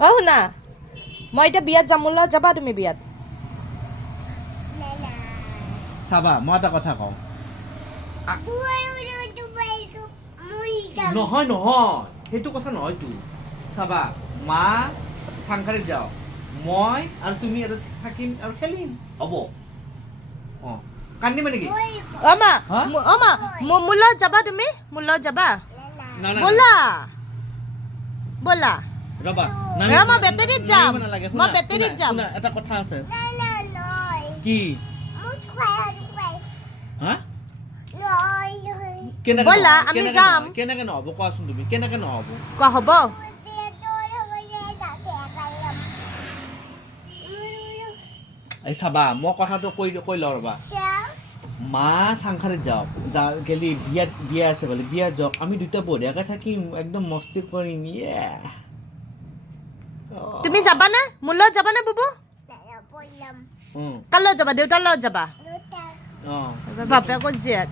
অ শুনা মই এতিয়া বিয়াত যাম মোলৈ যাবা তুমি বিয়াত চাবা মই এটা কথা কওঁ নহয় নহয় সেইটো কথা নহয়তো চাবা মা চাংখাৰীত যাওঁ মই আৰু তুমি আৰু থাকিম আৰু খেলিম হ'ব অঁ কান্দিবা নেকি অ মা হা? মোলৈ যাবা তুমি মোলৈ যাবা নালাগে ব'লা ব'লা ৰবা মই বেটেৰীত যাম। নালাগে মই বেটেৰীত যাম। শুনা এটা কথা আছে কি হা কেনেকে ব'লা, নহ'ব? আমি কেনেকে যাম। নহ'ব? কেনেকে নহ'ব কোৱাচোন তুমি কেনেকে নহ'ব কোৱা হ'ব এই চাবা মই কথাটো কৈ লওঁ ৰবা মা চাংখাৰীত যাওক গেলি বিয়া আছে বোলে বিয়া যাওক আমি দুটা বঢ়িয়াকে থাকিম একদম মস্তি কৰিম ইয়ে তুমি যাবানে মোলৈ যাবানে বুবু অঁ কাৰ লগত যাবা দেউতাৰ লগত যাবা অঁ বাপেকৰ জীয়েক